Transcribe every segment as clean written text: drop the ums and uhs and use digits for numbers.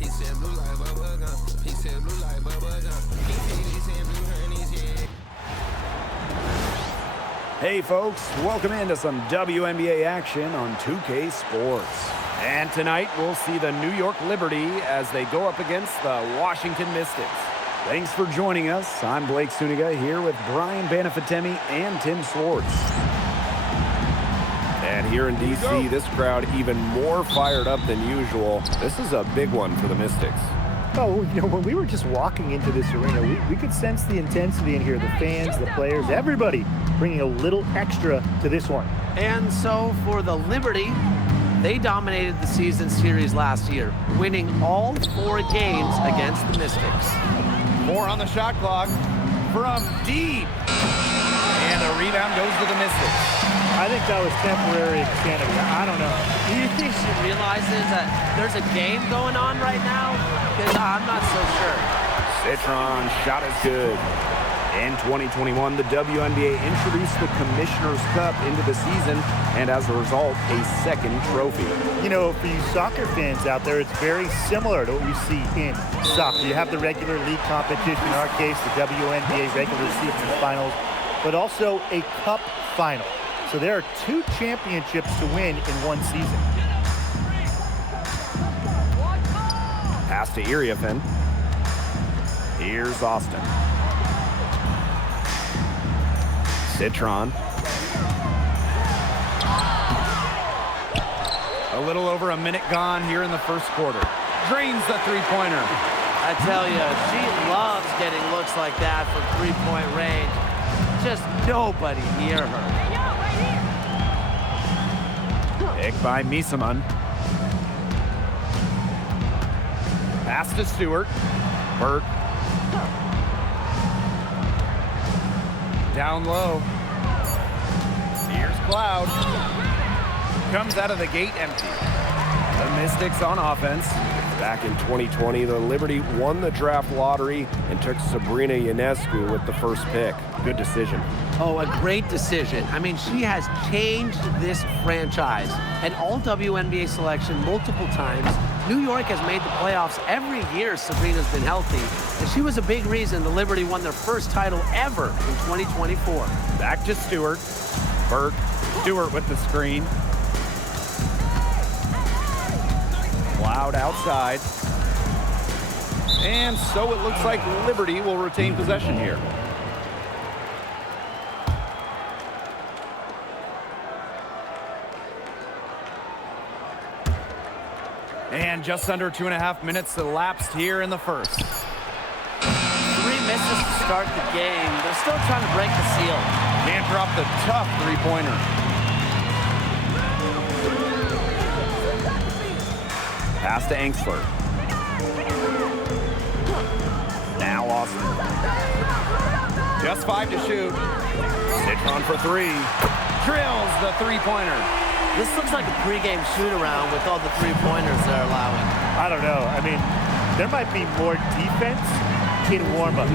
He said blue like bubble gum. He said blue like bubble gum. He said blue honey's here. Hey folks, welcome into some WNBA action on 2K Sports. And tonight we'll see the New York Liberty as they go up against the Washington Mystics. Thanks for joining us. I'm Blake Suniga here with Brian Banafitemi and Tim Swartz. And here in DC, this crowd even more fired up than usual. This is a big one for the Mystics. Oh, you know, when we were just walking into this arena, we could sense the intensity in here. The fans, the players, everybody bringing a little extra to this one. And so for the Liberty, they dominated the season series last year, winning all 4 games against the Mystics. 4 on the shot clock from deep. And a rebound goes to the Mystics. I think that was temporary insanity. I don't know. Do you think she realizes that there's a game going on right now? Because I'm not so sure. Citron shot is good. In 2021, the WNBA introduced the Commissioner's Cup into the season, and as a result, a second trophy. You know, for you soccer fans out there, it's very similar to what we see in soccer. You have the regular league competition, in our case, the WNBA regular season finals, but also a cup final. So there are 2 championships to win in one season. Pass to Iriafen. Here's Austin. Citron. A little over a minute gone here in the first quarter. Drains the three-pointer. I tell you, she loves getting looks like that from three-point range. Just nobody near her. Pick by Misaman. Pass to Stewart. Burke. Down low. Here's Cloud. Comes out of the gate empty. The Mystics on offense. Back in 2020, the Liberty won the draft lottery and took Sabrina Ionescu with the first pick. Good decision. Oh, a great decision. I mean, she has changed this franchise. An all-WNBA selection multiple times. New York has made the playoffs every year Sabrina's been healthy. And she was a big reason the Liberty won their first title ever in 2024. Back to Stewart. Burke. Stewart with the screen. Cloud outside. And so it looks like Liberty will retain possession here. And just under 2.5 minutes elapsed here in the first. 3 misses to start the game. They're still trying to break the seal. Can't drop the tough three-pointer. Pass to Angsler. Now Austin. Just 5 to shoot. Citron for 3. Drills the three-pointer. This looks like a pregame shoot-around with all the three-pointers they're allowing. I don't know. I mean, there might be more defense in warm-ups.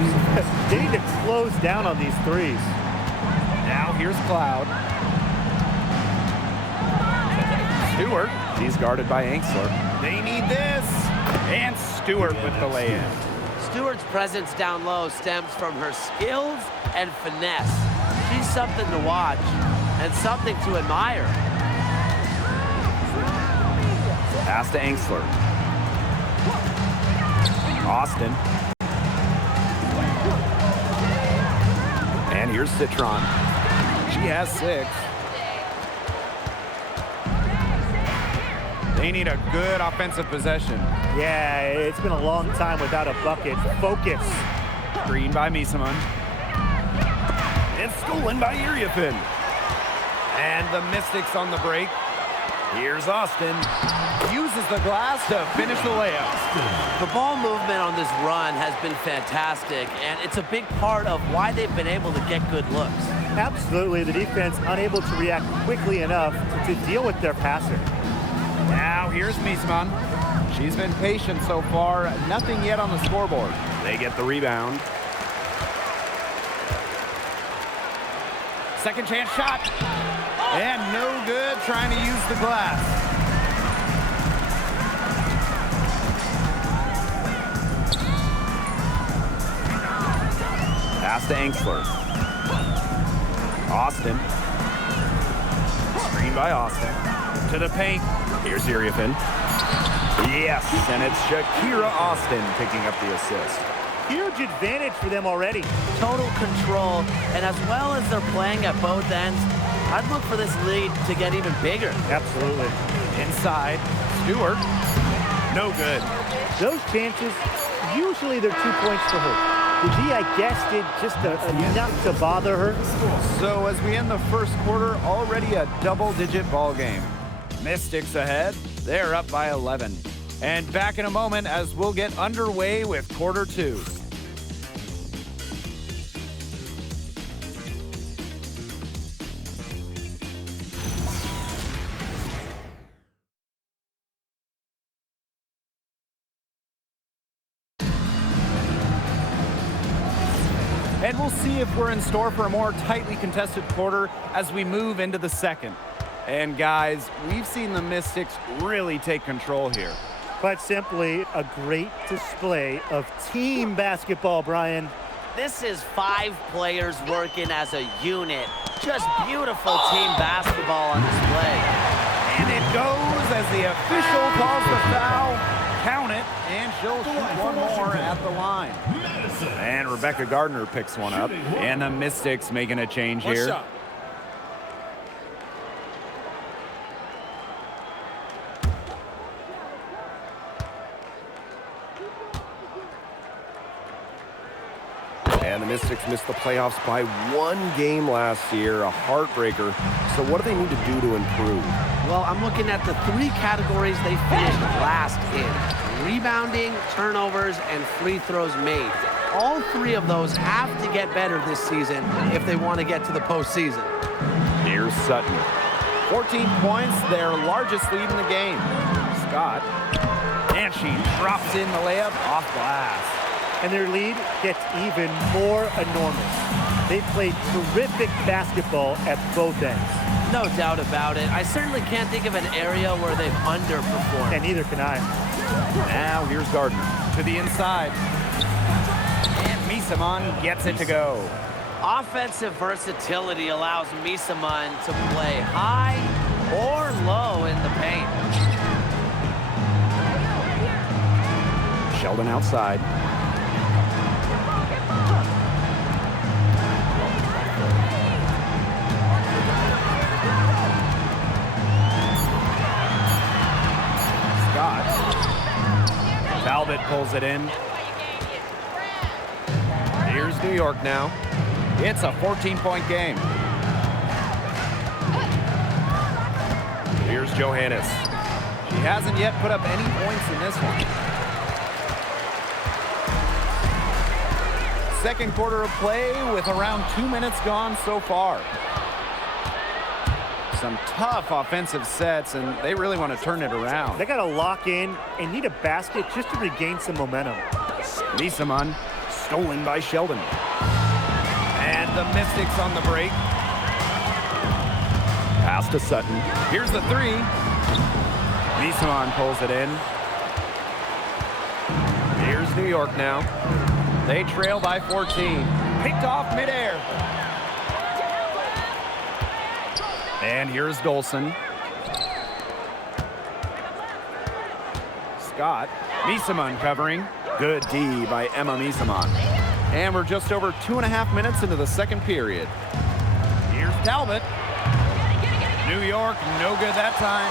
They need to close down on these threes. Now here's Cloud. Stewart. He's guarded by Angsler. They need this. And Stewart with the lay-in. Stewart's presence down low stems from her skills and finesse. She's something to watch and something to admire. Pass to Angsler. Austin. And here's Citron. She has 6. They need a good offensive possession. Yeah, it's been a long time without a bucket. Focus. Green by Misaman. It's stolen by Iriafen. And the Mystics on the break. Here's Austin. Uses the glass to finish the layup. The ball movement on this run has been fantastic, and it's a big part of why they've been able to get good looks. Absolutely, the defense unable to react quickly enough to deal with their passer. Now here's Misaman. She's been patient so far. Nothing yet on the scoreboard. They get the rebound. Second chance shot. And no good, trying to use the glass. to Angsler. Austin. Screen by Austin. To the paint. Here's Iriafin. Yes, and it's Shakira Austin picking up the assist. Huge advantage for them already. Total control, and as well as they're playing at both ends, I'd look for this lead to get even bigger. Absolutely. Inside, Stewart. No good. Those chances, usually they're 2 points for her. The D, I guess, did just enough to bother her. So as we end the first quarter, already a double-digit ball game. Mystics ahead. They're up by 11. And back in a moment as we'll get underway with quarter 2. And we'll see if we're in store for a more tightly contested quarter as we move into the second. And guys, we've seen the Mystics really take control here. Quite simply, a great display of team basketball, Brian. This is 5 players working as a unit. Just beautiful team basketball on display. And it goes as the official calls the foul. Count it, and she'll shoot one more at the line. And Rebecca Gardner picks one up. And the Mystics making a change here. And the Mystics missed the playoffs by 1 game last year, a heartbreaker. So what do they need to do to improve? Well, I'm looking at the 3 categories they finished last in. Rebounding, turnovers, and free throws made. All 3 of those have to get better this season if they want to get to the postseason. Here's Sutton. 14 points, their largest lead in the game. Scott. And she drops in the layup off glass. And their lead gets even more enormous. They played terrific basketball at both ends. No doubt about it. I certainly can't think of an area where they've underperformed. And neither can I. Now here's Gardner to the inside. And Misaman gets it to go. Offensive versatility allows Misaman to play high or low in the paint. Sheldon outside. Talbot pulls it in. Here's New York now. It's a 14-point game. Here's Johannes. She hasn't yet put up any points in this one. Second quarter of play with around 2 minutes gone so far. Some tough offensive sets, and they really want to turn it around. They got to lock in and need a basket just to regain some momentum. Misaman, stolen by Sheldon. And the Mystics on the break. Pass to Sutton. Here's the 3. Misaman pulls it in. Here's New York now. They trail by 14. Picked off midair. And here's Dolson. Scott. Misaman covering. Good D by Emma Misaman. And we're just over 2.5 minutes into the second period. Here's Talbot. New York, no good that time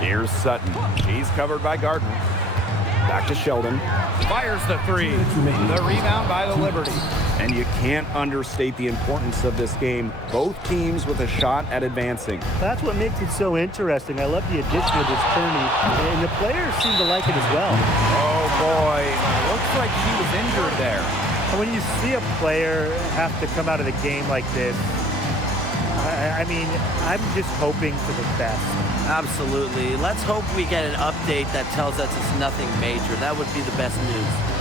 either. Here's Sutton. She's covered by Gardner. Back to Sheldon. Fires the 3. The rebound by the Liberty. And you can't understate the importance of this game. Both teams with a shot at advancing. That's what makes it so interesting. I love the addition of this tourney, and the players seem to like it as well. Oh, boy. Looks like she was injured there. And when you see a player have to come out of the game like this, I mean, I'm just hoping for the best. Absolutely. Let's hope we get an update that tells us it's nothing major. That would be the best news.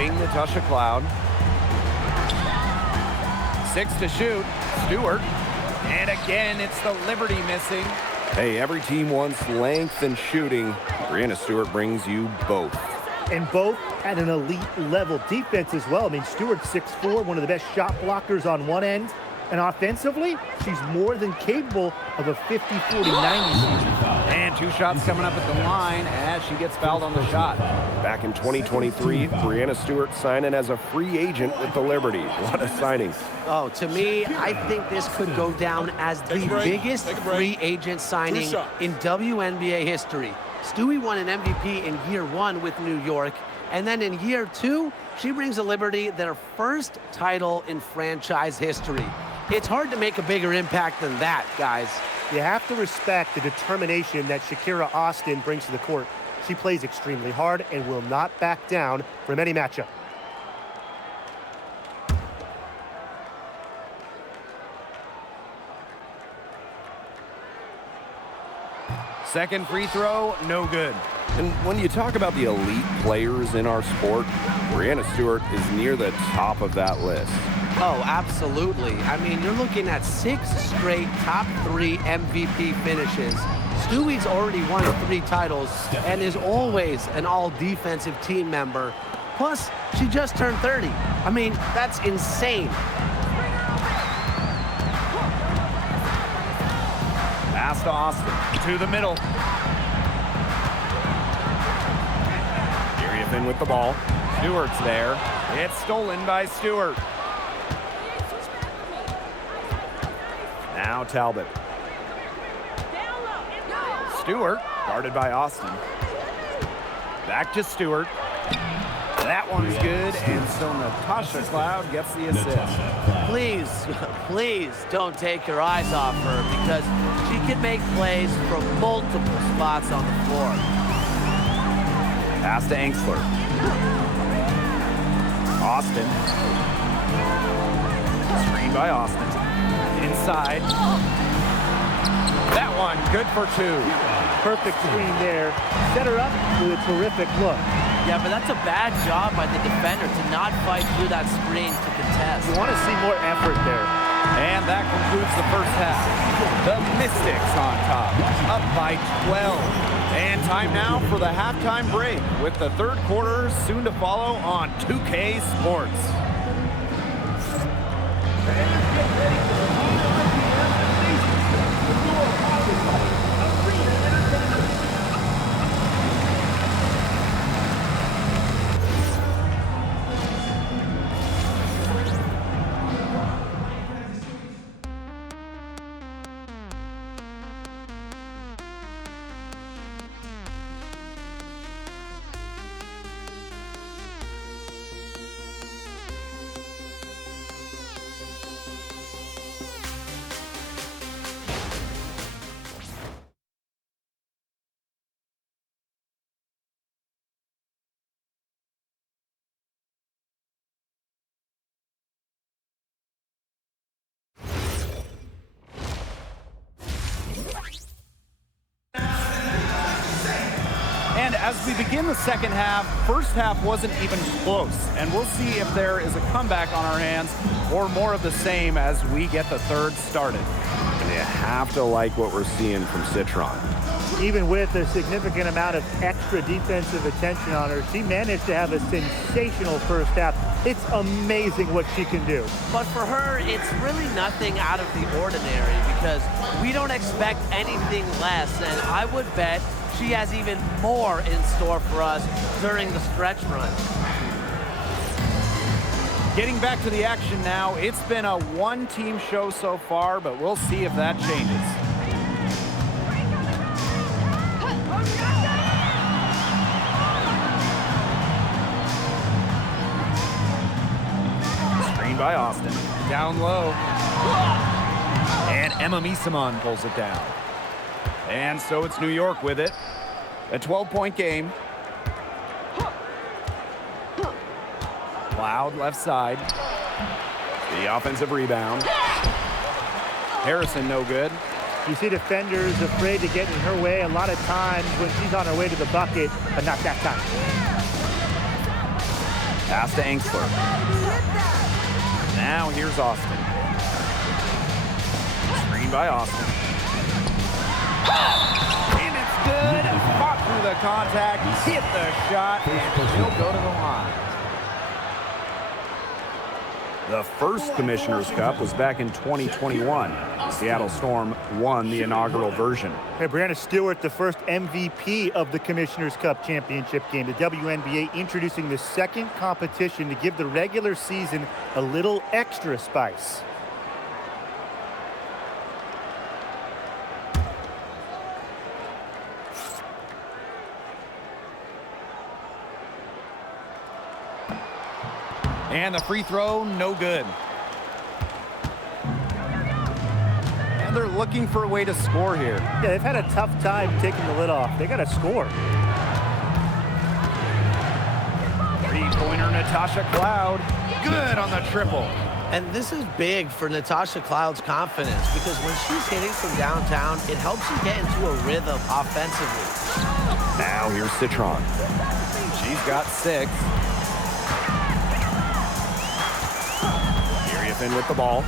wing Natasha Cloud. 6 to shoot. Stewart. And again, it's the Liberty missing. Hey, every team wants length and shooting. Breanna Stewart brings you both. And both at an elite level defense as well. I mean, Stewart's 6'4", one of the best shot blockers on one end. And offensively, she's more than capable of a 50-40-90 season. And 2 shots coming up at the line as she gets fouled on the shot. Back in 2023, Breanna Stewart signing as a free agent with the Liberty. What a signing. Oh, to me, I think this could go down as the biggest free agent signing in WNBA history. Stewie won an MVP in year 1 with New York, and then in year 2, she brings the Liberty their first title in franchise history. It's hard to make a bigger impact than that, guys. You have to respect the determination that Shakira Austin brings to the court. She plays extremely hard and will not back down from any matchup. Second free throw, no good. And when you talk about the elite players in our sport, Breanna Stewart is near the top of that list. Oh, absolutely. I mean, you're looking at 6 straight top 3 MVP finishes. Stewie's already won 3 titles and is always an all-defensive team member. Plus, she just turned 30. I mean, that's insane. Pass to Austin, to the middle. Finn with the ball. Stewart's there. It's stolen by Stewart. Now Talbot. Stewart, guarded by Austin. Back to Stewart. That one's good, and so Natasha Cloud gets the assist. Please don't take your eyes off her, because she can make plays from multiple spots on the floor. Pass to Angsler. Austin. Screen by Austin. Inside. That one, good for 2. Perfect screen there. Set her up with a terrific look. Yeah, but that's a bad job by the defender to not fight through that screen to contest. You want to see more effort there. And that concludes the first half. The Mystics on top, up by 12. And time now for the halftime break, with the third quarter soon to follow on 2K Sports. And as we begin the second half, first half wasn't even close. And we'll see if there is a comeback on our hands or more of the same as we get the third started. And you have to like what we're seeing from Citron. Even with a significant amount of extra defensive attention on her, she managed to have a sensational first half. It's amazing what she can do. But for her, it's really nothing out of the ordinary, because we don't expect anything less, and I would bet she has even more in store for us during the stretch run. Getting back to the action now, it's been a one-team show so far, but we'll see if that changes. Screen by Austin. Down low. And Emma Misamon pulls it down. And so it's New York with it. A 12-point game. Cloud left side. The offensive rebound. Harrison no good. You see defenders afraid to get in her way a lot of times when she's on her way to the bucket, but not that time. Pass to Engsler. Now here's Austin. Screen by Austin. And it's good. Fought through the contact, hit the shot, and he'll go to the line. The first Commissioner's Cup was back in 2021. The Seattle Storm won the inaugural version. Hey, Breanna Stewart, the first MVP of the Commissioner's Cup championship game. The WNBA introducing the second competition to give the regular season a little extra spice. And the free throw, no good. And they're looking for a way to score here. Yeah, they've had a tough time taking the lid off. They got to score. Three-pointer, Natasha Cloud. Good on the triple. And this is big for Natasha Cloud's confidence because when she's hitting from downtown, it helps you get into a rhythm offensively. Now here's Citron. She's got 6. In with the ball.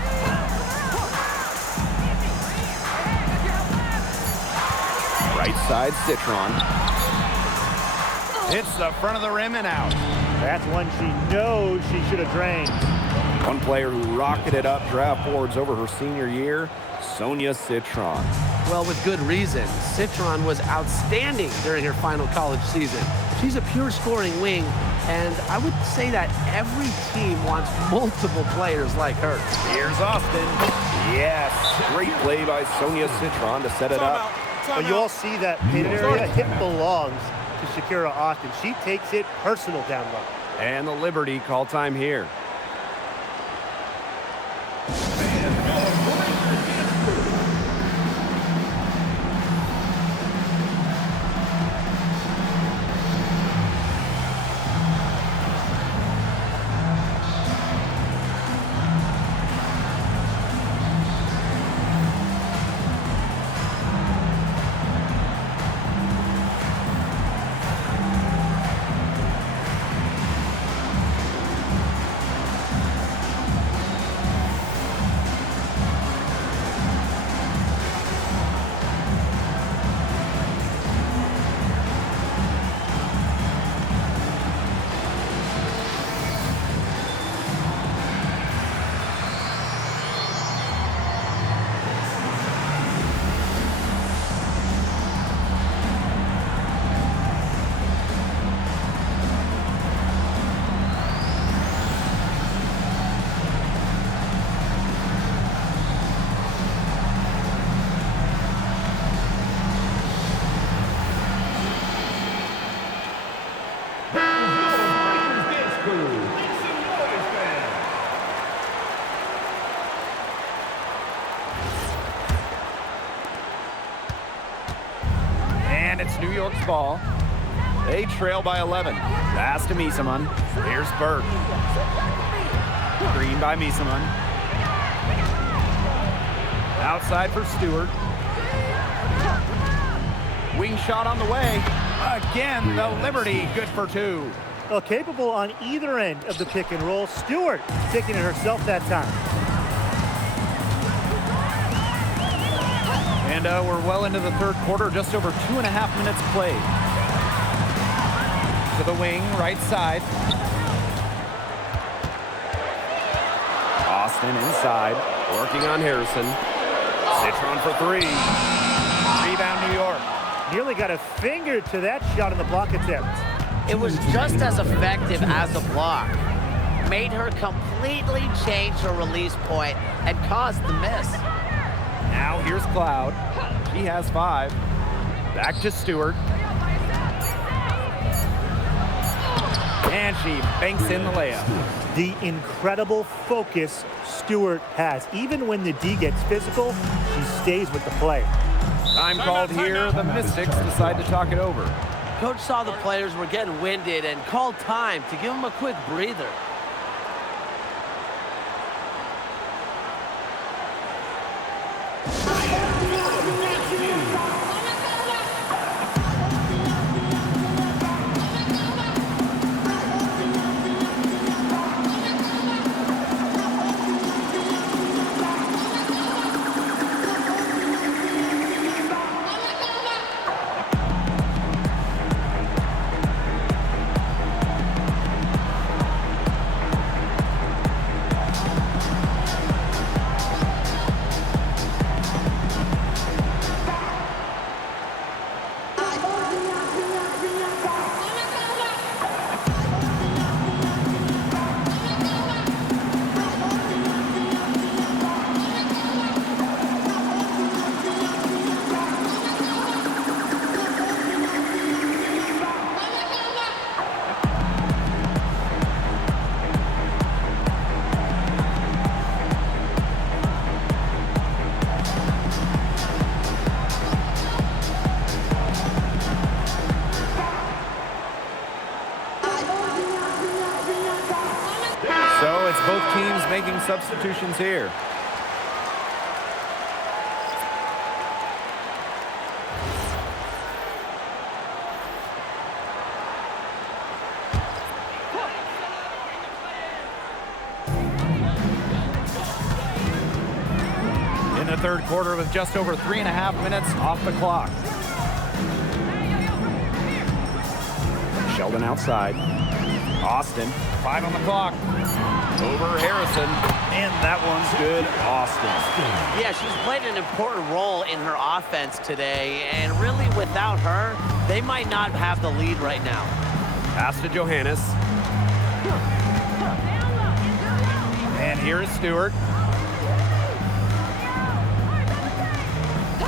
Right side, Citron. Hits the front of the rim and out. That's one she knows she should have drained. One player who rocketed up draft boards over her senior year, Sonia Citron. Well, with good reason. Citron was outstanding during her final college season. She's a pure scoring wing, and I would say that every team wants multiple players like her. Here's Austin. Yes, great play by Sonia Citron to set it up. But you all see that pin area. It belongs to Shakira Austin. She takes it personal down low. And the Liberty call time here. It's New York's ball. They trail by 11. Pass to Miesemann. Here's Burke. Green by Miesemann. Outside for Stewart. Wing shot on the way. Again, the Liberty, good for 2. Well, capable on either end of the pick and roll. Stewart taking it herself that time. And we're well into the third quarter, just over 2.5 minutes played. To the wing, right side. Austin inside, Working on Harrison. Citron for 3. Rebound, New York. Nearly got a finger to that shot in the block attempt. It was just as effective as a block. Made her completely change her release point and caused the miss. Now here's Cloud. She has 5. Back to Stewart. And she banks in the layup. The incredible focus Stewart has. Even when the D gets physical, she stays with the play. Time called here. The Mystics decide to talk it over. Coach saw the players were getting winded and called time to give them a quick breather. substitutions here. In the third quarter with just over 3.5 minutes off the clock. Sheldon outside. Austin, 5 on the clock. Over Harrison, and that one's good, Austin. Yeah, she's played an important role in her offense today, and really without her, they might not have the lead right now. Pass to Johannes. And here is Stewart.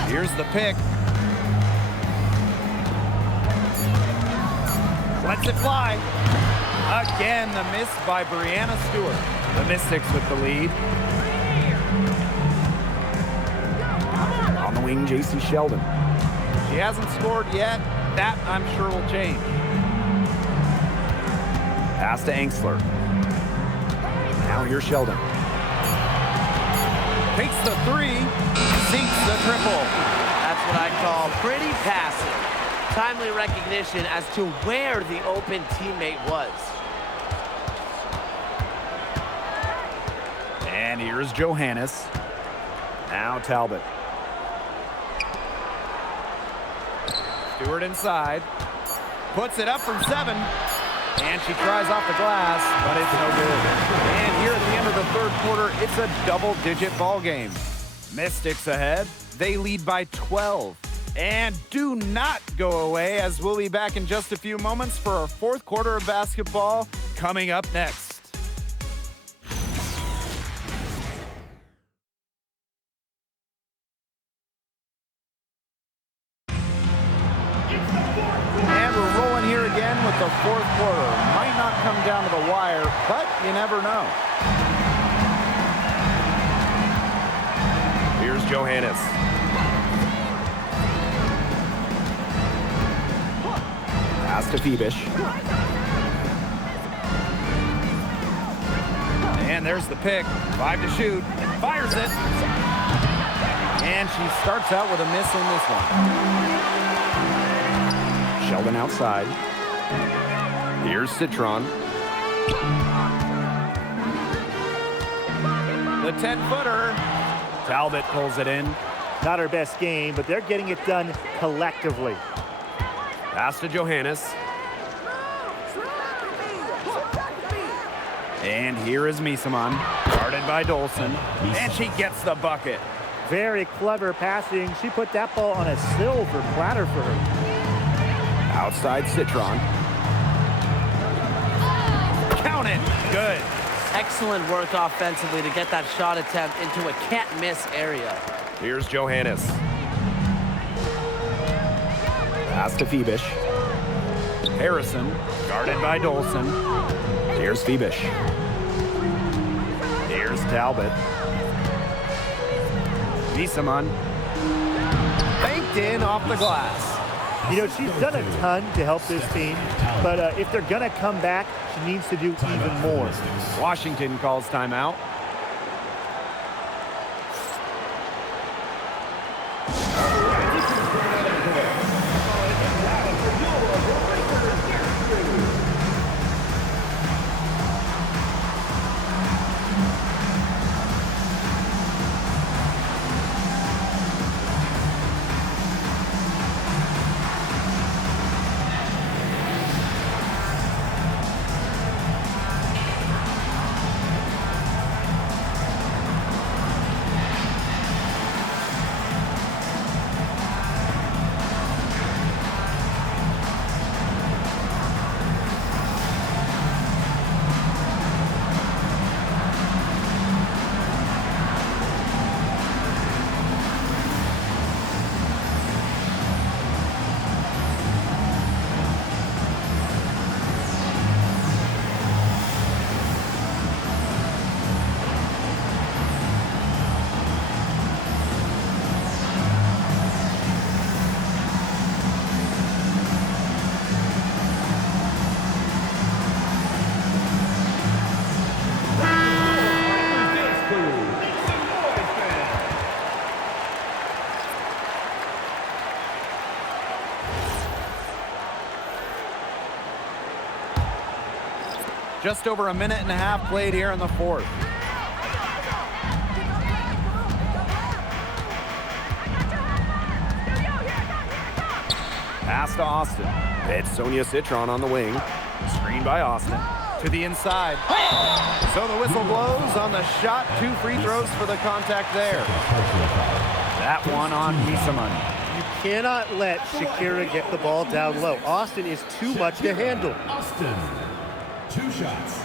Here's the pick. Lets it fly. Again, the miss by Breanna Stewart. The Mystics with the lead. On the wing, J.C. Sheldon. She hasn't scored yet. That, I'm sure, will change. Pass to Angsler. Now here's Sheldon. Takes the 3, sinks the triple. That's what I call pretty passive. Timely recognition as to where the open teammate was. And here's Johannes. Now Talbot. Stewart inside. Puts it up from 7. And she tries off the glass, but it's no good. And here at the end of the third quarter, it's a double-digit ball game. Mystics ahead. They lead by 12. And do not go away, as we'll be back in just a few moments for our fourth quarter of basketball coming up next. And we're rolling here again with the fourth quarter. Might not come down to the wire, but you never know. Here's Johannes. Pass to Phoebish. And there's the pick. 5 to shoot. Fires it. And she starts out with a miss in this one. Sheldon outside. Here's Citron. The 10-footer. Talbot pulls it in. Not her best game, but they're getting it done collectively. Pass to Johannes. And here is Misaman, guarded by Dolson. And she gets the bucket. Very clever passing. She put that ball on a silver platter for her. Outside Citron. Count it. Good. Excellent work offensively to get that shot attempt into a can't-miss area. Here's Johannes. Pass to Phoebish. Harrison, guarded by Dolson. Here's Phoebish. Here's Talbot. Misaman. Baked in off the glass. You know, she's done a ton to help this team, but if they're going to come back, she needs to do even more. Washington calls timeout. Just over a minute and a half played here in the fourth. Pass to Austin. It's Sonia Citron on the wing. Screen by Austin. To the inside. So the whistle blows on the shot. 2 free throws for the contact there. That one on Misaman. You cannot let Shakira get the ball down low. Austin is too much to handle. Austin, 2 shots.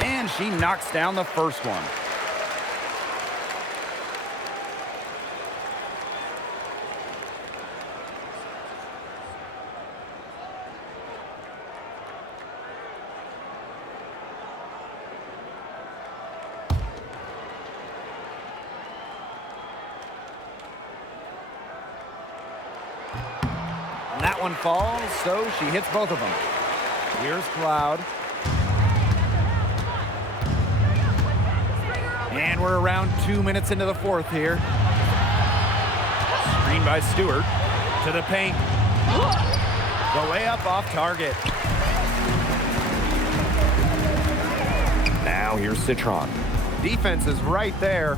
And she knocks down the first one. And that one falls, so she hits both of them. Here's Cloud. And we're around 2 minutes into the fourth here. Screen by Stewart. To the paint. The layup off target. Now here's Citron. Defense is right there.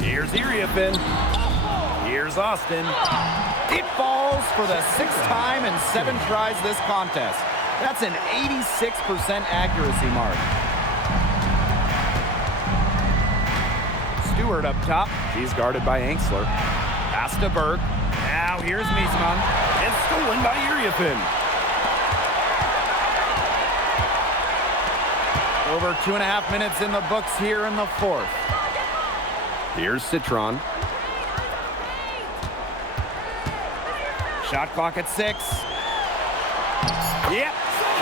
Here's Iriapin. Here's Austin. It falls for the 6th time in 7 tries this contest. That's an 86% accuracy mark. Stewart up top. She's guarded by Angsler. Pass to Burke. Now here's Miesman. It's stolen by Iriapin. Over 2.5 minutes in the books here in the fourth. Here's Citron. Shot clock at 6. Yep,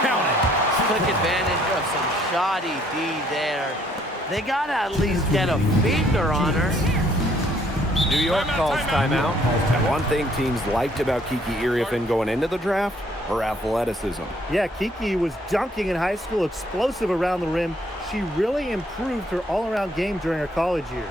count it. Took advantage of some shoddy D there. They got to at least get a finger on her. New York calls timeout. One thing teams liked about Kiki Iriapin going into the draft, her athleticism. Yeah, Kiki was dunking in high school, explosive around the rim. She really improved her all-around game during her college years.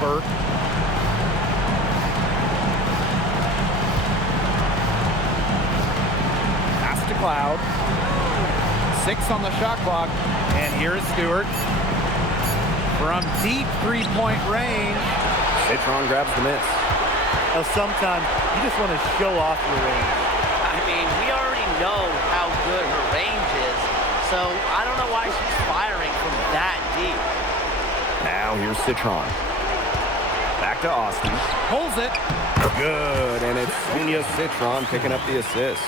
Burke. Pass to Cloud. 6 on the shot clock. And here's Stewart. From deep three-point range. Citron grabs the miss. Now, sometimes you just want to show off your range. I mean, we already know how good her range is, so I don't know why she's firing from that deep. Now here's Citron. Back to Austin. Pulls it. Good, and it's Sonia Citron picking up the assist.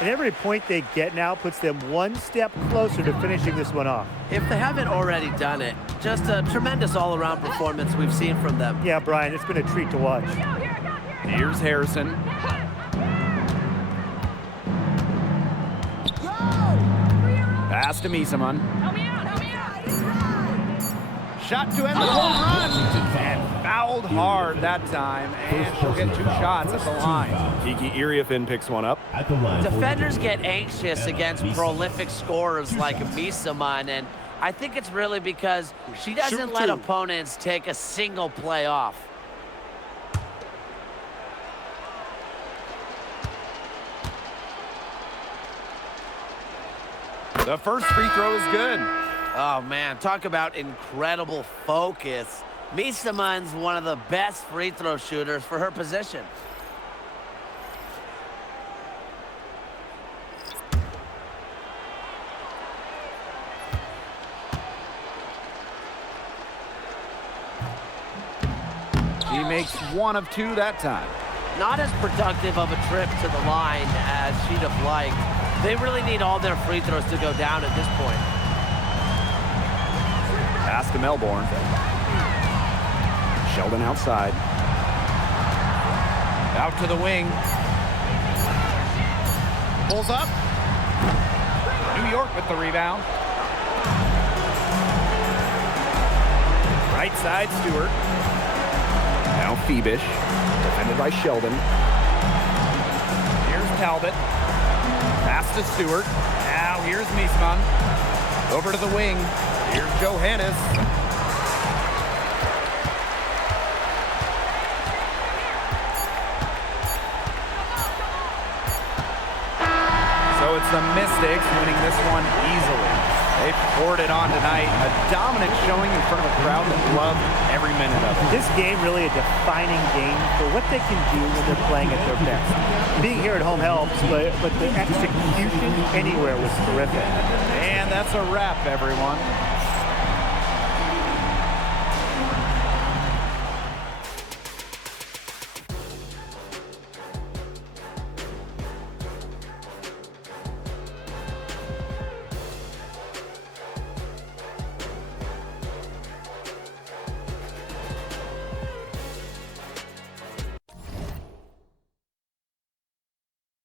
And every point they get now puts them one step closer to finishing this one off. If they haven't already done it, just a tremendous all-around performance we've seen from them. Yeah, Brian, it's been a treat to watch. Here's Harrison. Pass to Misaman. Shot to end the home run. And fouled hard that time. And she'll get 2 shots at the line. Kiki Iriafen picks one up. At the line. Defenders get anxious against prolific scorers like Misaman, and I think it's really because she doesn't let opponents take a single play off. The first free throw is good. Oh, man, talk about incredible focus. Misaman's one of the best free throw shooters for her position. She makes 1 of 2 that time. Not as productive of a trip to the line as she'd have liked. They really need all their free throws to go down at this point. Pass to Melbourne. Sheldon outside. Out to the wing. Pulls up. New York with the rebound. Right side, Stewart. Now Phoebish, defended by Sheldon. Here's Talbot. Pass to Stewart. Now here's Misaman. Over to the wing. Here's Johannes. So it's the Mystics winning this one easily. They poured it on tonight. A dominant showing in front of a crowd that loved every minute of it. This game really a defining game for what they can do when they're playing at their best. Being here at home helps, but the execution anywhere was terrific. And that's a wrap, everyone.